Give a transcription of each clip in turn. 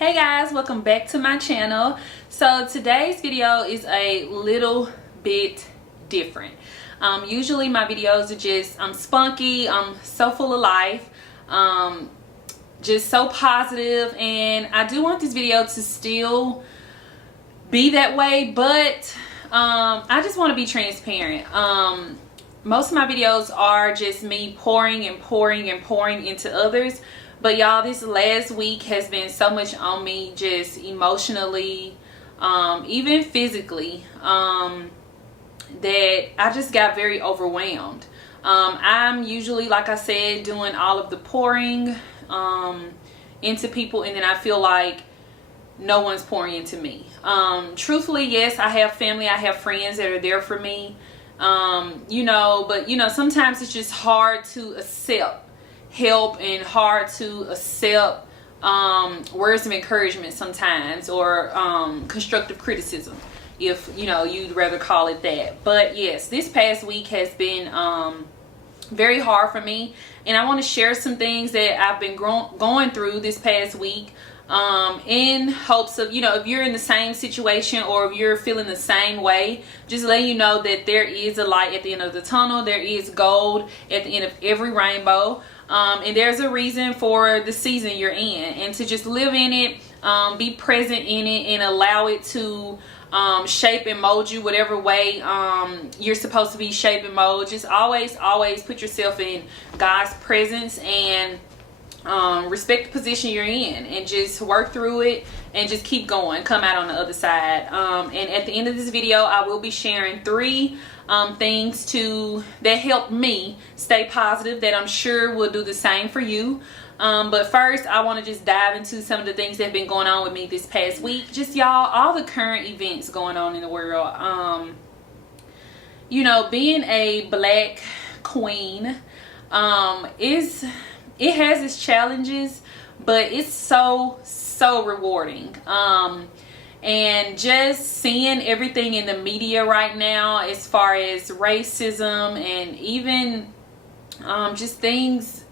Hey guys, welcome back to my channel. So today's video is a little bit different. Usually my videos are just spunky, I'm so full of life, just so positive, and I do want this video to still be that way, but I just want to be transparent. Most of my videos are just me pouring and pouring and pouring into others. But y'all, this last week has been so much on me, just emotionally, even physically, that I just got very overwhelmed. I'm usually, like I said, doing all of the pouring into people, and then I feel like no one's pouring into me. Truthfully, yes, I have family, I have friends that are there for me, but sometimes it's just hard to accept help and hard to accept words of encouragement sometimes, or constructive criticism, if you'd rather call it that. But yes, this past week has been very hard for me, and I want to share some things that I've been going through this past week, in hopes of, if you're in the same situation or if you're feeling the same way, just letting you know that there is a light at the end of the tunnel. There is gold at the end of every rainbow. And there's a reason for the season you're in, and to just live in it, be present in it, and allow it to shape and mold you whatever way you're supposed to be shaped and molded. Just always put yourself in God's presence, and respect the position you're in, and just work through it, and just keep going, come out on the other side. And at the end of this video, I will be sharing 3 things that help me stay positive, that I'm sure will do the same for you. But first, I want to just dive into some of the things that have been going on with me this past week. Just, y'all, all the current events going on in the world. Being a black queen, it has its challenges, but it's so rewarding. And just seeing everything in the media right now, as far as racism, and even just things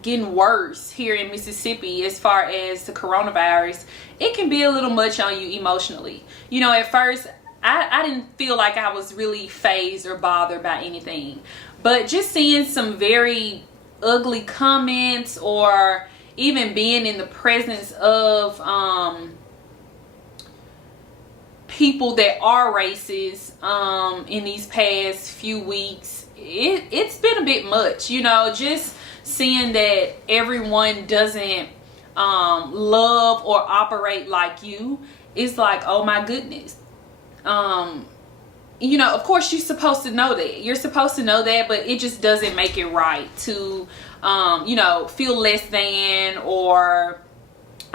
getting worse here in Mississippi as far as the coronavirus, it can be a little much on you emotionally. At first I didn't feel like I was really fazed or bothered by anything, but just seeing some very ugly comments, or even being in the presence of people that are racist in these past few weeks, it's been a bit much. Just seeing that everyone doesn't love or operate like you is like, oh my goodness. Of course you're supposed to know that. You're supposed to know that, but it just doesn't make it right to, feel less than, or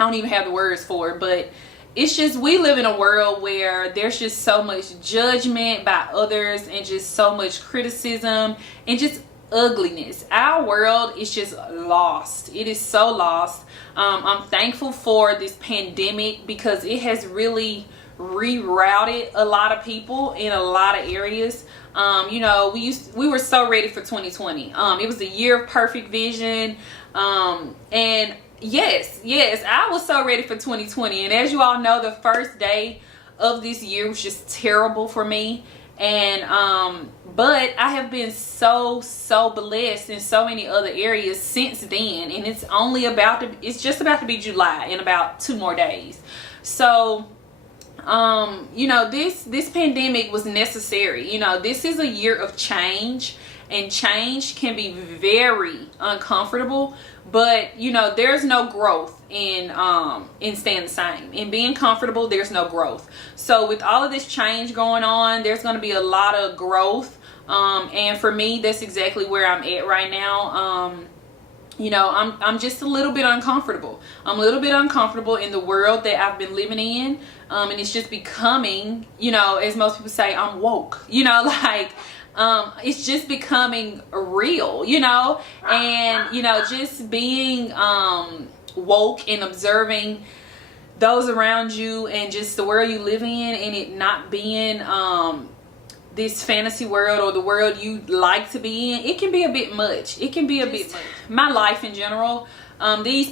I don't even have the words for it, but it's just, we live in a world where there's just so much judgment by others, and just so much criticism, and just ugliness. Our world is just lost. It is so lost. I'm thankful for this pandemic, because it has really rerouted a lot of people in a lot of areas. We were so ready for 2020. It was a year of perfect vision, and yes, I was so ready for 2020. And as you all know, the first day of this year was just terrible for me. And but I have been so blessed in so many other areas since then, and it's just about to be July in about 2 more days. So this pandemic was necessary. This is a year of change, and change can be very uncomfortable, but there's no growth in staying the same. In being comfortable, there's no growth. So with all of this change going on, there's going to be a lot of growth, and for me, that's exactly where I'm at right now. I'm just a little bit uncomfortable. I'm a little bit uncomfortable in the world that I've been living in, and it's just becoming, as most people say, I'm woke. It's just becoming real, and just being woke and observing those around you, and just the world you live in, and it not being this fantasy world, or the world you like to be in. It can be a bit much. It can be a bit, my life in general, This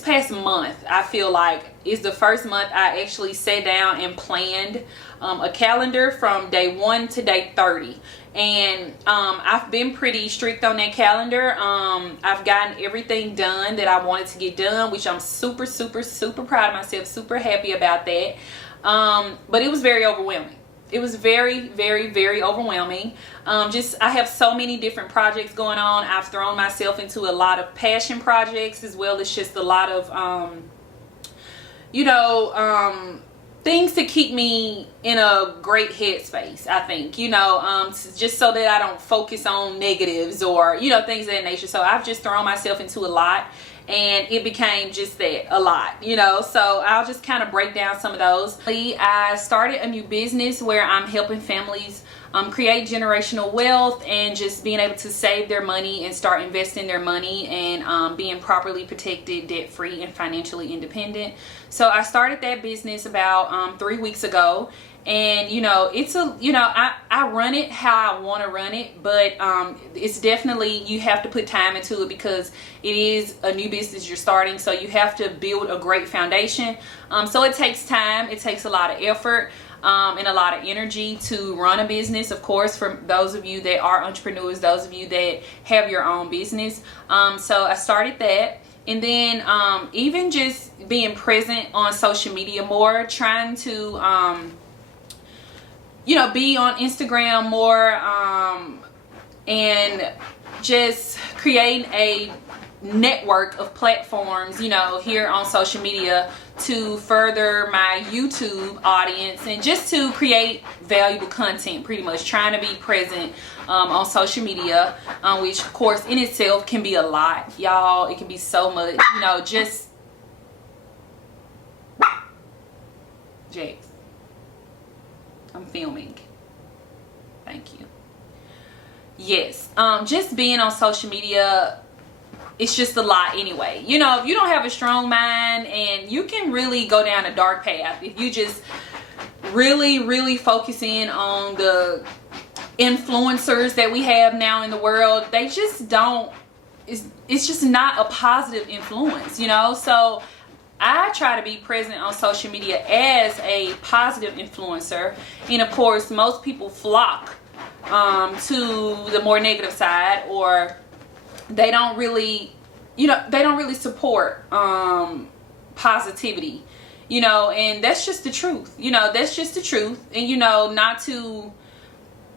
past month, I feel like is the first month I actually sat down and planned a calendar from day 1 to day 30. And I've been pretty strict on that calendar. I've gotten everything done that I wanted to get done, which I'm super proud of myself, super happy about that. But it was very overwhelming. It was very overwhelming. I have so many different projects going on. I've thrown myself into a lot of passion projects, as well as just a lot of things to keep me in a great headspace, I think, just so that I don't focus on negatives or, things of that nature. So I've just thrown myself into a lot, and it became just that, a lot, so I'll just kind of break down some of those. I started a new business where I'm helping families create generational wealth and just being able to save their money and start investing their money and being properly protected, debt free, and financially independent. So I started that business about 3 weeks ago. And I run it how I want to run it, but it's definitely, you have to put time into it because it is a new business you're starting, so you have to build a great foundation. So it takes time, it takes a lot of effort and a lot of energy to run a business, of course, for those of you that are entrepreneurs, those of you that have your own business. So I started that. And then even just being present on social media more, trying to be on Instagram more, and just creating a network of platforms, here on social media to further my YouTube audience and just to create valuable content, pretty much trying to be present on social media, which of course in itself can be a lot, y'all. It can be so much, just Jax. I'm filming. Thank you. Yes. Just being on social media, it's just a lot anyway. If you don't have a strong mind, and you can really go down a dark path if you just really focus in on the influencers that we have now in the world. They just don't, it's just not a positive influence, so I try to be present on social media as a positive influencer. And of course, most people flock to the more negative side, or they don't really support positivity, and that's just the truth. That's just the truth. And not to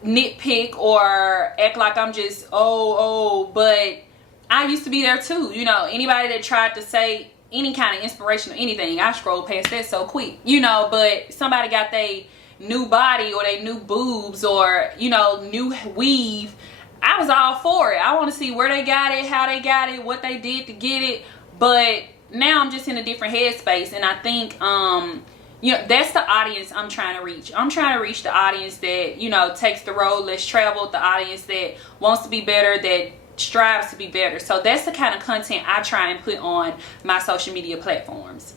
nitpick or act like I'm just but I used to be there too. Anybody that tried to say any kind of inspiration or anything, I scroll past that so quick, but somebody got their new body or their new boobs or new weave, I was all for it. I want to see where they got it, how they got it, what they did to get it. But now I'm just in a different headspace, and I think that's the audience I'm trying to reach. I'm trying to reach the audience that takes the road less traveled, the audience that wants to be better, that strives to be better. So that's the kind of content I try and put on my social media platforms.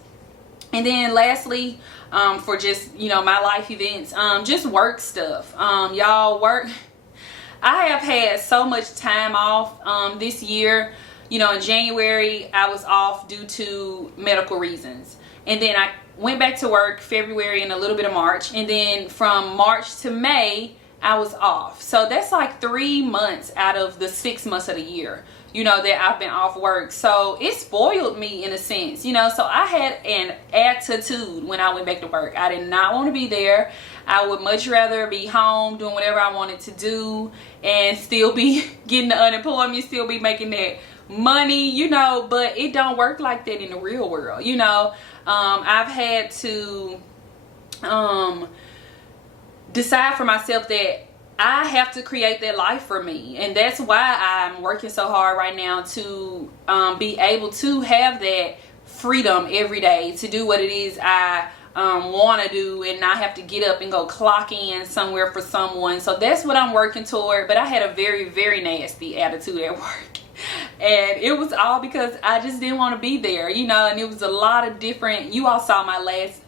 And then lastly, for just my life events, just work stuff. Y'all, work, I have had so much time off this year. In January I was off due to medical reasons, and then I went back to work February and a little bit of March, and then from March to May I was off. So that's like 3 months out of the 6 months of the year, that I've been off work. So it spoiled me in a sense, so I had an attitude when I went back to work. I did not want to be there. I would much rather be home doing whatever I wanted to do and still be getting the unemployment, still be making that money, but it don't work like that in the real world. I've had to decide for myself that I have to create that life for me, and that's why I'm working so hard right now to be able to have that freedom every day to do what it is I want to do, and not have to get up and go clock in somewhere for someone. So that's what I'm working toward. But I had a very nasty attitude at work, and it was all because I just didn't want to be there, and it was a lot of different, you all saw my last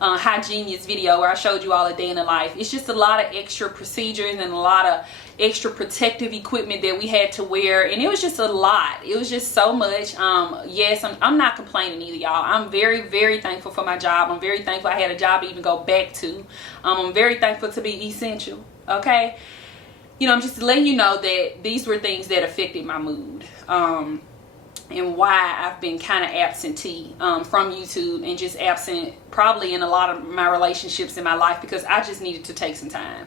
Hygienist video where I showed you all a day in the life. It's just a lot of extra procedures and a lot of extra protective equipment that we had to wear, and it was just a lot. It was just so much. Yes, I'm not complaining either, y'all. I'm very, very thankful for my job. I'm very thankful I had a job to even go back to. I'm very thankful to be essential. Okay, you know, I'm just letting you know that these were things that affected my mood, and why I've been kind of absentee from YouTube, and just absent probably in a lot of my relationships in my life, because I just needed to take some time.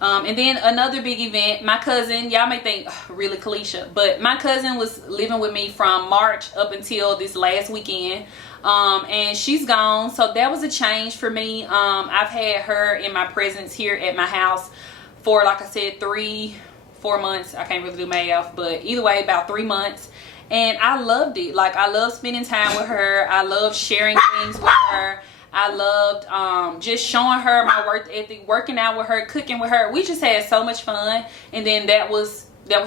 And then another big event, my cousin, y'all may think, really Kalesha, but my cousin was living with me from March up until this last weekend, and she's gone, so that was a change for me. I've had her in my presence here at my house for, like I said, 3-4 months. I can't really do math, but either way, about 3 months. And I loved it. Like, I love spending time with her. I love sharing things with her. I loved just showing her my work ethic, working out with her, cooking with her. We just had so much fun. And then that was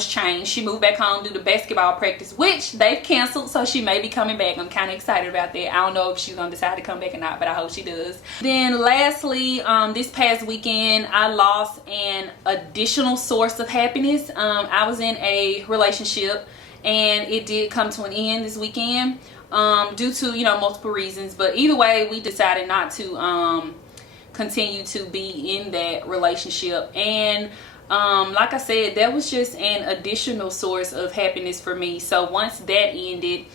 changed. She moved back home to do the basketball practice, which they've canceled, so she may be coming back. I'm kind of excited about that. I don't know if she's gonna decide to come back or not, but I hope she does. Then lastly, this past weekend, I lost an additional source of happiness. I was in a relationship, and it did come to an end this weekend, due to, you know, multiple reasons. But either way, we decided not to continue to be in that relationship. And like I said, that was just an additional source of happiness for me. So once that ended,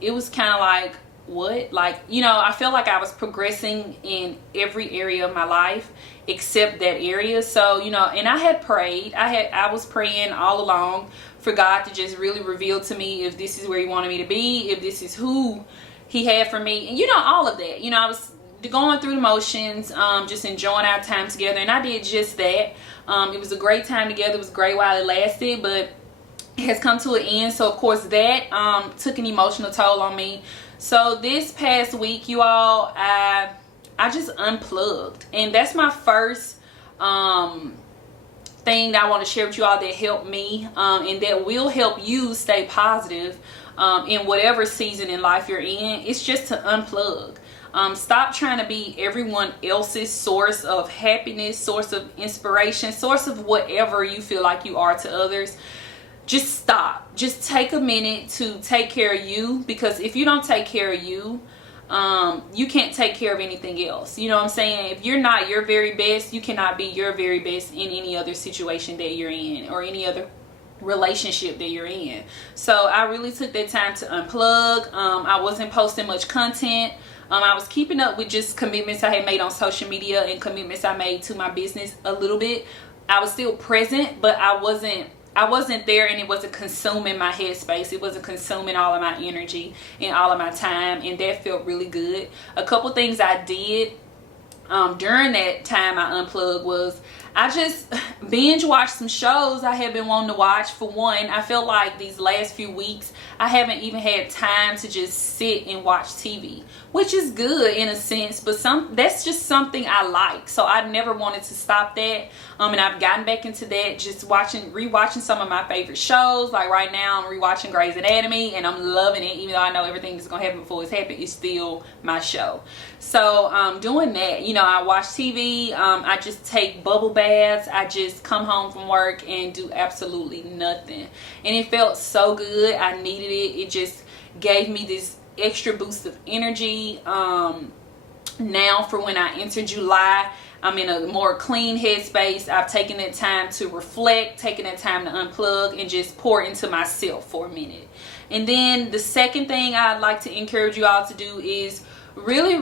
it was kind of like, what? Like, you know, I felt like I was progressing in every area of my life except that area. So, you know, and I had prayed. I was praying all along for God to just really reveal to me if this is where he wanted me to be, if this is who he had for me, and, you know, all of that. You know, I was going through the motions, just enjoying our time together, and I did just that. It was a great time together. It was great while it lasted, but it has come to an end. So of course that took an emotional toll on me. So this past week, you all, I just unplugged, and that's my first thing that I want to share with you all that helped me, and that will help you stay positive in whatever season in life you're in. It's just to unplug. Stop trying to be everyone else's source of happiness, source of inspiration, source of whatever you feel like you are to others. Just stop. Just take a minute to take care of you, because if you don't take care of you, you can't take care of anything else. You know what I'm saying? If you're not your very best, you cannot be your very best in any other situation that you're in, or any other relationship that you're in. So I really took that time to unplug. I wasn't posting much content. I was keeping up with just commitments I had made on social media and commitments I made to my business a little bit. I was still present, but I wasn't there, and it wasn't consuming my headspace. It wasn't consuming all of my energy and all of my time, and that felt really good. A couple things I did during that time I unplugged was I just binge watched some shows I have been wanting to watch. For one, I felt like these last few weeks I haven't even had time to just sit and watch TV, which is good in a sense, but that's just something I like. So I never wanted to stop that. And I've gotten back into that, just rewatching some of my favorite shows. Like right now I'm rewatching Grey's Anatomy, and I'm loving it. Even though I know everything that's gonna happen before it's happened, it's still my show. So doing that, you know, I watch TV, I just take bubble baths, I just come home from work and do absolutely nothing, and it felt so good. I needed it. It just gave me this extra boost of energy. Now for when I enter July, I'm in a more clean headspace. I've taken that time to reflect, taken that time to unplug and just pour into myself for a minute. And then the second thing I'd like to encourage you all to do is really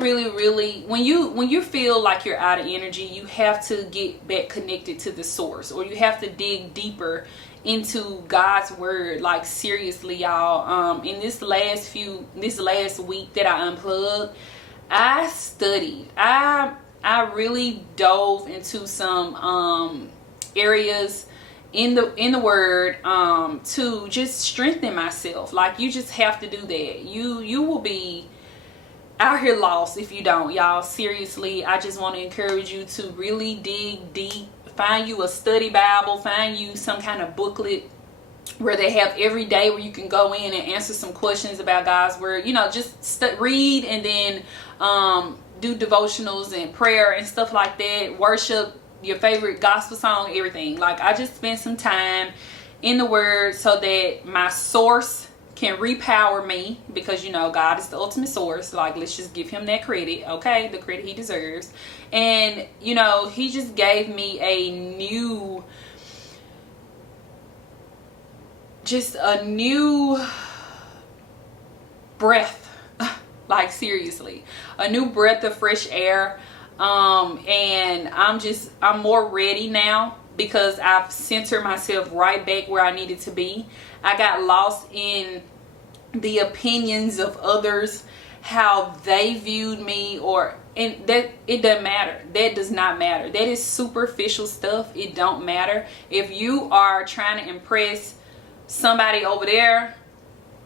when you feel like you're out of energy, you have to get back connected to the source, or you have to dig deeper into God's word. Like seriously, y'all, in this last week that I unplugged, I studied. I really dove into some areas in the word to just strengthen myself. Like you just have to do that. You will be out here lost if you don't, y'all. Seriously, I just want to encourage you to really dig deep. Find you a study Bible, find you some kind of booklet where they have every day where you can go in and answer some questions about God's word. You know, just read, and then do devotionals and prayer and stuff like that, worship, your favorite gospel song, everything. Like, I just spend some time in the word so that my source can repower me, because you know God is the ultimate source. Like, let's just give him that credit, okay? The credit he deserves. And you know, he just gave me a new breath. Like, seriously, a new breath of fresh air. And I'm more ready now, because I've centered myself right back where I needed to be. I got lost in the opinions of others, how they viewed me, and that it doesn't matter. That does not matter. That is superficial stuff. It don't matter. If you are trying to impress somebody over there,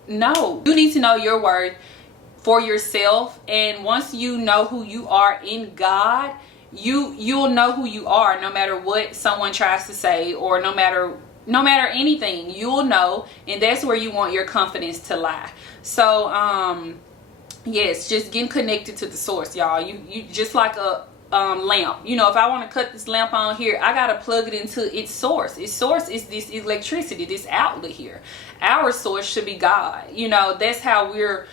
no, you need to know your worth for yourself. And once you know who you are in God, you'll know who you are, no matter what someone tries to say, or no matter anything, you'll know. And that's where you want your confidence to lie. So yes, just getting connected to the source, y'all. You just like a lamp. You know, if I want to cut this lamp on here, I gotta plug it into its source. Its source is this electricity, this outlet here. Our source should be God. You know, that's how we're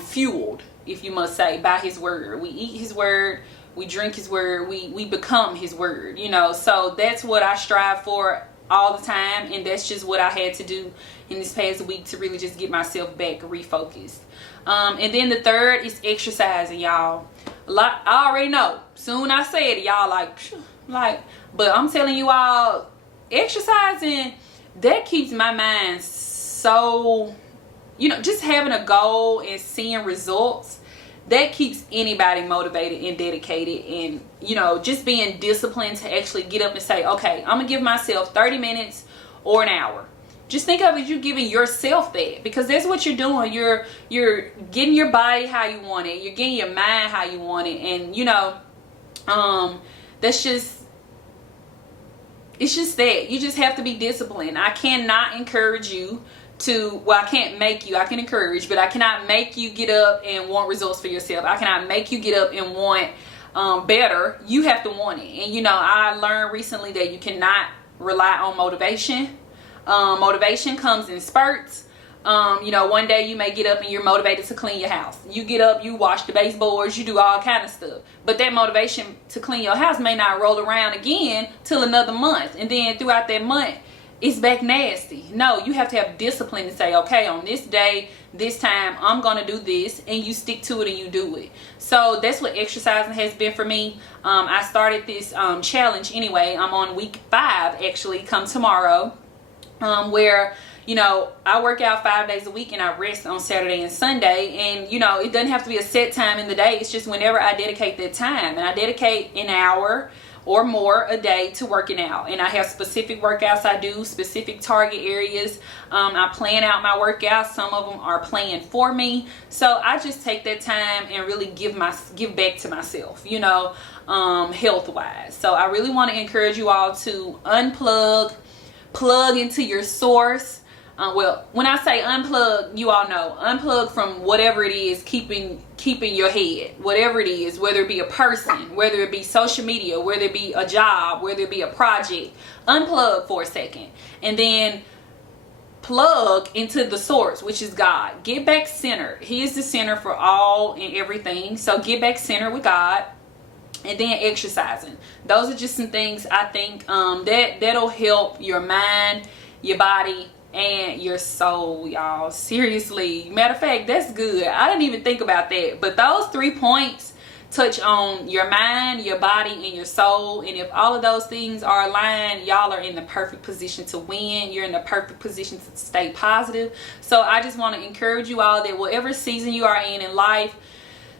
fueled, if you must say, by his word. We eat his word, we drink his word, we become his word, you know. So that's what I strive for all the time, and that's just what I had to do in this past week to really just get myself back refocused. And then the third is exercising, y'all. I already know, soon I say it, y'all like, but I'm telling you all, exercising, that keeps my mind so, you know, just having a goal and seeing results, that keeps anybody motivated and dedicated. And you know, just being disciplined to actually get up and say, okay, I'm gonna give myself 30 minutes or an hour. Just think of it, you giving yourself that, because that's what you're doing. You're getting your body how you want it, you're getting your mind how you want it. And you know, that's just, it's just that you just have to be disciplined. I cannot encourage you to, well, I can't make you, I can encourage, but I cannot make you get up and want results for yourself. I cannot make you get up and want better. You have to want it. And you know, I learned recently that you cannot rely on motivation. Motivation comes in spurts. You know, one day you may get up and you're motivated to clean your house. You get up, you wash the baseboards, you do all kind of stuff. But that motivation to clean your house may not roll around again till another month. And then throughout that month, it's back nasty. No, you have to have discipline to say, okay, on this day, this time, I'm gonna do this, and you stick to it and you do it. So that's what exercising has been for me. I started this challenge anyway. I'm on week 5 actually, come tomorrow, where you know, I work out 5 days a week and I rest on Saturday and Sunday. And you know, it doesn't have to be a set time in the day. It's just whenever I dedicate that time. And I dedicate an hour or more a day to working out. And I have specific workouts I do, specific target areas. I plan out my workouts. Some of them are planned for me. So I just take that time and really give back to myself, you know, health wise. So I really want to encourage you all to unplug, plug into your source. Well, when I say unplug, you all know, unplug from whatever it is keeping your head, whatever it is, whether it be a person, whether it be social media, whether it be a job, whether it be a project. Unplug for a second and then plug into the source, which is God. Get back centered. He is the center for all and everything. So get back centered with God. And then exercising. Those are just some things I think that'll help your mind, your body, and your soul, y'all. Seriously, matter of fact, that's good. I didn't even think about that, but those 3 points touch on your mind, your body, and your soul. And if all of those things are aligned, y'all are in the perfect position to win. You're in the perfect position to stay positive. So I just want to encourage you all that whatever season you are in life,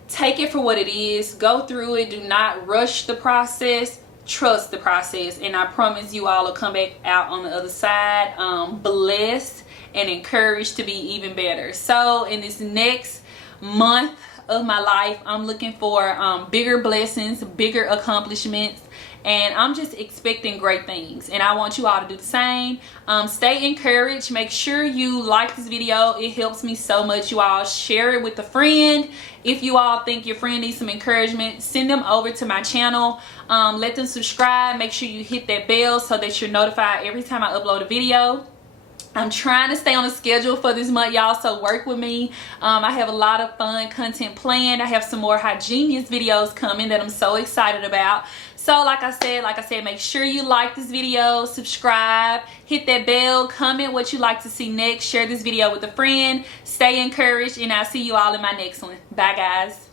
take it for what it is. Go through it. Do not rush the process. Trust the process, and I promise you all will come back out on the other side blessed and encouraged to be even better. So in this next month of my life, I'm looking for bigger blessings, bigger accomplishments, and I'm just expecting great things, and I want you all to do the same. Stay encouraged. Make sure you like this video. It helps me so much. You all share it with a friend. If you all think your friend needs some encouragement, send them over to my channel. Let them subscribe. Make sure you hit that bell so that you're notified every time I upload a video. I'm trying to stay on a schedule for this month, y'all, so work with me. I have a lot of fun content planned. I have some more Hygienist videos coming that I'm so excited about. So like I said, make sure you like this video, subscribe, hit that bell, comment what you like to see next, share this video with a friend. Stay encouraged, and I'll see you all in my next one. Bye, guys.